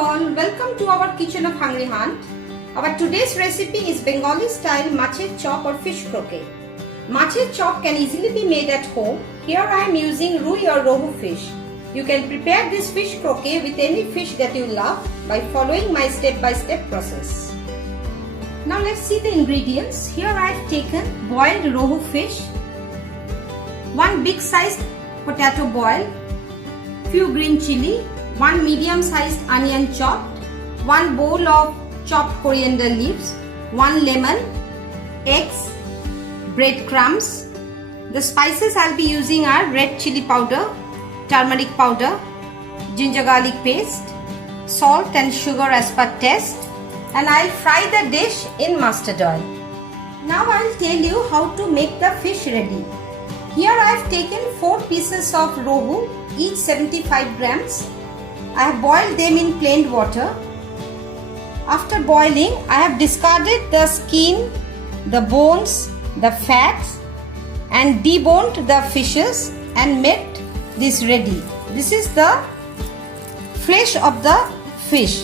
all, welcome to our kitchen of Hungry Hunt. Our today's recipe is Bengali style macher chop or fish croquet. Macher chop can easily be made at home. Here I am using rui or rohu fish. You can prepare this fish croquet with any fish that you love by following my step-by-step process. Now let's see the ingredients. Here I have taken boiled rohu fish, one big sized potato boiled, few green chili, one medium sized onion chopped, one bowl of chopped coriander leaves, one lemon, eggs, breadcrumbs. The spices I'll be using are red chili powder, turmeric powder, ginger garlic paste, salt and sugar as per taste, and I'll fry the dish in mustard oil. Now I'll tell you how to make the fish ready. Here I have taken 4 pieces of rohu, each 75 grams. I have boiled them in plain water. After boiling, I have discarded the skin, the bones, the fats, and deboned the fishes and made this ready. This is the flesh of the fish.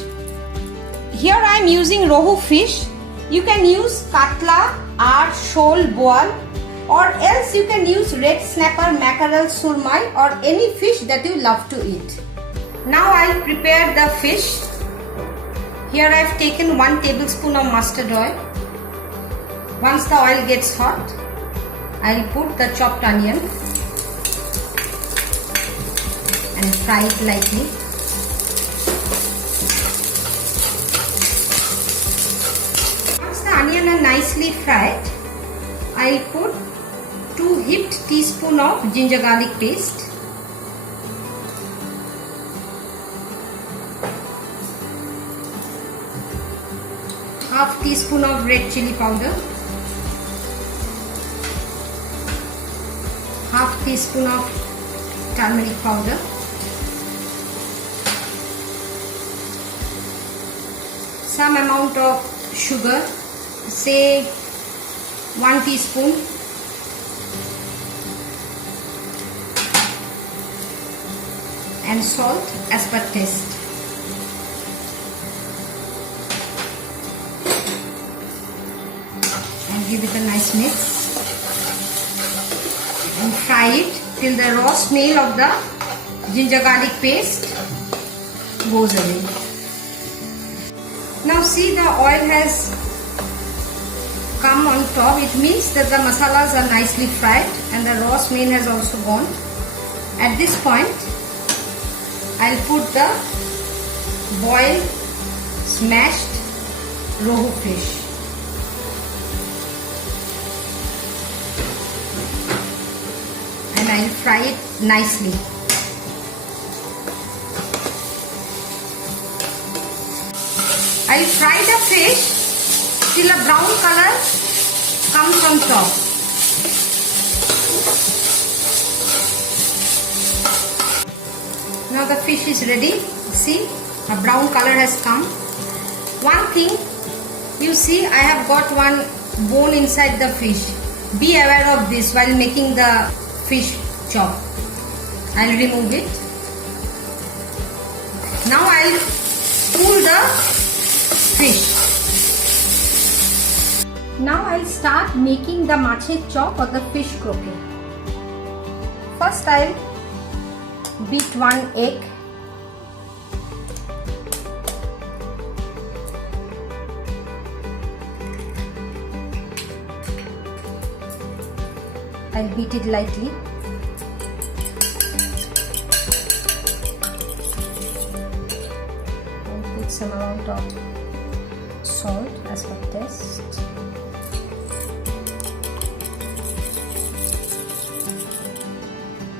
Here I am using rohu fish. You can use katla, ar, shoal, boal, or else you can use red snapper, mackerel, surmai, or any fish that you love to eat. Now I'll prepare the fish. Here I have taken 1 tablespoon of mustard oil. Once the oil gets hot, I'll put the chopped onion and fry it lightly. Once the onion are nicely fried, I'll put 2 heaped teaspoons of ginger garlic paste, half teaspoon of red chili powder, half teaspoon of turmeric powder, some amount of sugar, say 1 teaspoon, and salt as per taste. And give it a nice mix and fry it till the raw smell of the ginger garlic paste goes away. Now see, the oil has come on top. It means that the masalas are nicely fried and the raw smell has also gone. At this point, I'll put the boiled, smashed rohu fish. And I'll fry it nicely. I'll fry the fish till a brown color comes on top. Now the fish is ready. See, a brown color has come. One thing, you see, I have got one bone inside the fish. Be aware of this while making the fish chop. I'll remove it. Now I'll pull the fish. Now I'll start making the macher chop or the fish croquet. First I'll beat 1 egg. I'll beat it lightly. I'll put some amount of salt as per taste.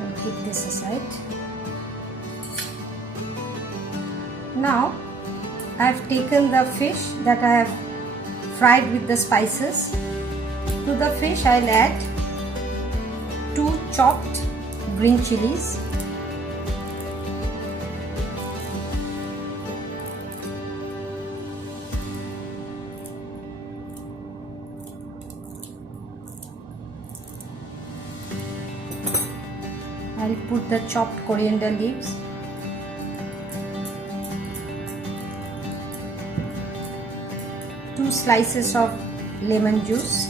I'll keep this aside. Now I have taken the fish that I have fried with the spices. To the fish I'll add 2 chopped green chilies, I'll put the chopped coriander leaves, 2 slices of lemon juice.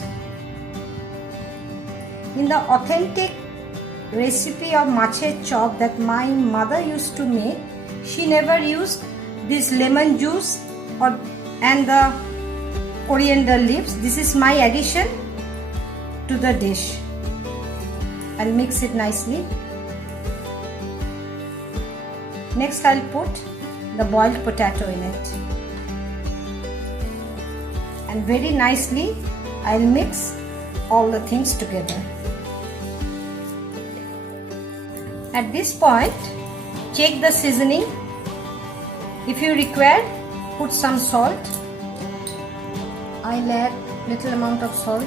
In the authentic recipe of macher chop that my mother used to make, she never used this lemon juice and the coriander leaves. This is my addition to the dish. I'll mix it nicely. Next I'll put the boiled potato in it. And very nicely I'll mix all the things together. At this point, check the seasoning. If you require, put some salt. I'll add little amount of salt.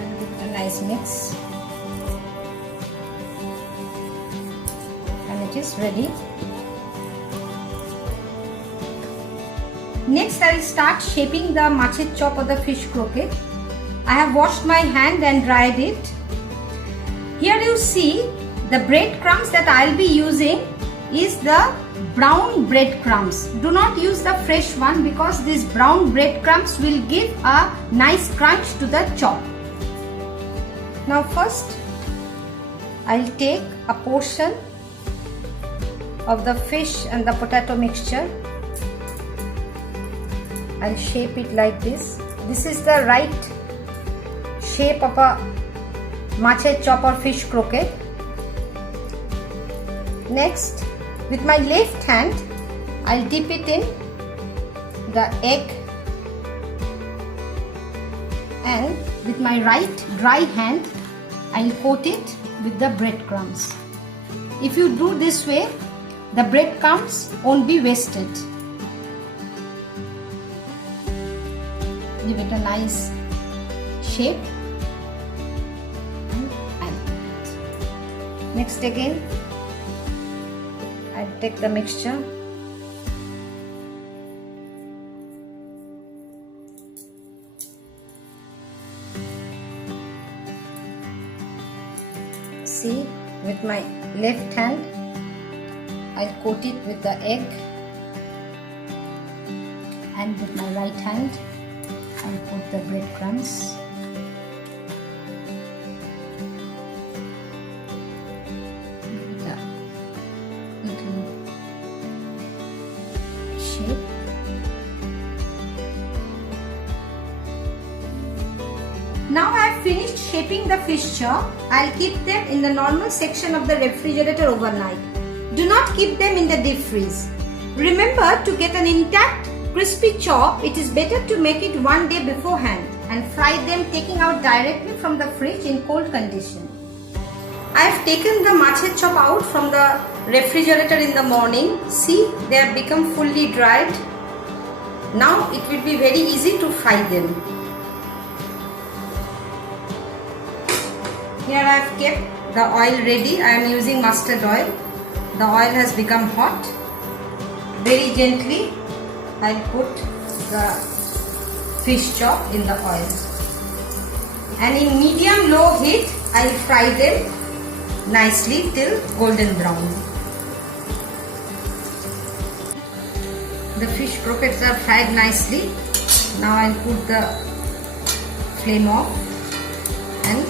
And give it a nice mix. And it is ready. Next, I'll start shaping the macher chop or the fish croquette. I have washed my hand and dried it. Here you see the breadcrumbs that I'll be using is the brown breadcrumbs. Do not use the fresh one because these brown breadcrumbs will give a nice crunch to the chop. Now first, I'll take a portion of the fish and the potato mixture. I'll shape it like this. This is the right shape of a macher chop or fish croquette. Next, with my left hand, I'll dip it in the egg, and with my right dry hand, I'll coat it with the breadcrumbs. If you do this way, the breadcrumbs won't be wasted. Give it a nice shape. Next again, I take the mixture, see, with my left hand I'll coat it with the egg, and with my right hand I'll put the breadcrumbs. Now I have finished shaping the fish chop. I'll keep them in the normal section of the refrigerator overnight. Do not keep them in the deep freeze. Remember, to get an intact, crispy chop, it is better to make it one day beforehand and fry them taking out directly from the fridge in cold condition. I have taken the macher chop out from the refrigerator in the morning. See, they have become fully dried. Now it will be very easy to fry them. Here I have kept the oil ready. I am using mustard oil. The oil has become hot. Very gently I will put the fish chop in the oil. And in medium-low heat I will fry them nicely till golden brown. The fish croquettes are fried nicely. Now I will put the flame off, and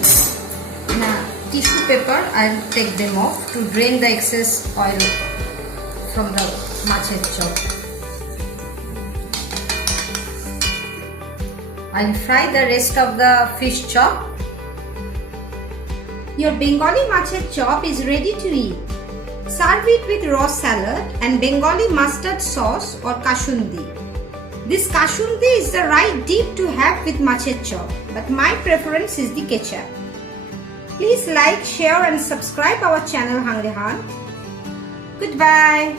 in a tissue paper I will take them off to drain the excess oil from the macher chop. I will fry the rest of the fish chop. Your Bengali macher chop is ready to eat. Serve it with raw salad and Bengali mustard sauce or kashundi. This kashundi is the right dip to have with macher chop, but my preference is the ketchup. Please like, share and subscribe our channel Hungry Hunt. Goodbye.